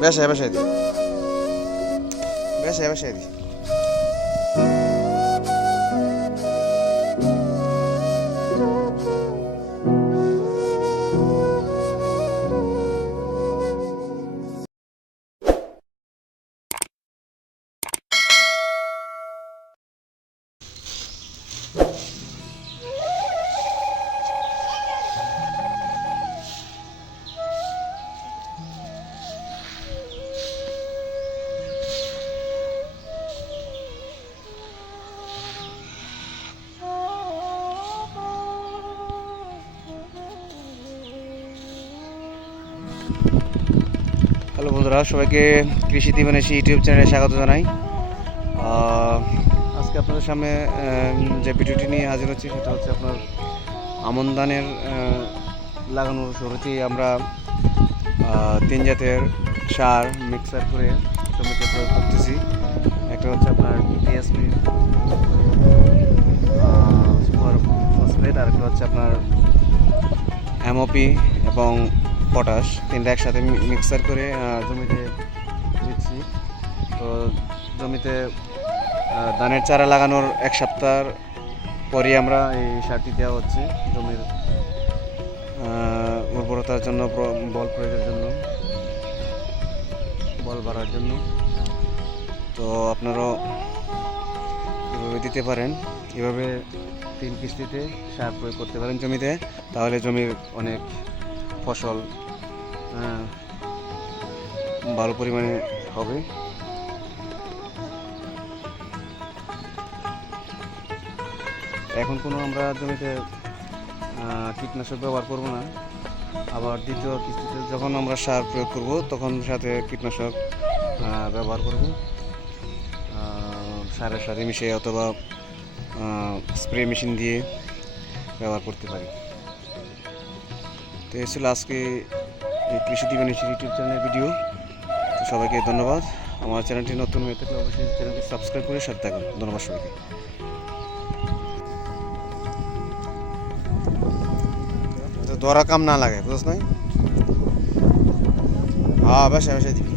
باشا يا باشا دي باشا يا باشا دي hello বন্ধুরা, সবাইকে কৃষি দিবানেশি ইউটিউব চ্যানেলে স্বাগত জানাই। আজকে আপনাদের সামনে যে ভিডিওটি নিয়ে হাজির হচ্ছি সেটা হচ্ছে আপনার আমন ধানের লাগানোর শুরুতেই আমরা তিন জাতের সার মিক্সার করে জমিতে প্রয়োগ করতেছি। একটা হচ্ছে আপনার টিএসপি সুপার ফসফেট আর একটা হচ্ছে আপনার এমওপি এবং পটাশ, তিনটা একসাথে মিক্সার করে জমিতে দিচ্ছি। তো জমিতে ধানের চারা লাগানোর এক সপ্তাহ পরই আমরা এই সারটি দেওয়া হচ্ছে জমির উর্বরতার জন্য বল প্রয়োগের জন্য, বল বাড়ার জন্য। তো আপনারাও এভাবে দিতে পারেন। এভাবে তিন কিস্তিতে সার প্রয়োগ করতে পারেন জমিতে, তাহলে জমির অনেক ফসল ভালো পরিমাণে হবে। এখন কোনো আমরা জমিতে কীটনাশক ব্যবহার করব না। আবার দ্বিতীয় কিস্তিতে যখন আমরা সার প্রয়োগ করব, তখন সাথে কীটনাশক ব্যবহার করব। সারের সাথে মিশিয়ে অথবা স্প্রে মেশিন দিয়ে ব্যবহার করতে পারি। তো ছিল আজকে এই কৃষি দিবানিশীর ইউটিউব চ্যানেলের ভিডিও। তো সবাইকে ধন্যবাদ। আমার চ্যানেলটি নতুন হয়ে থাকলে অবশ্যই চ্যানেলটি সাবস্ক্রাইব করে সাথে থাকুন। ধন্যবাদ সবাইকে। ধরা কাম না লাগে, বুঝছ নাই? হ্যাঁ বেশ বেশ দিবি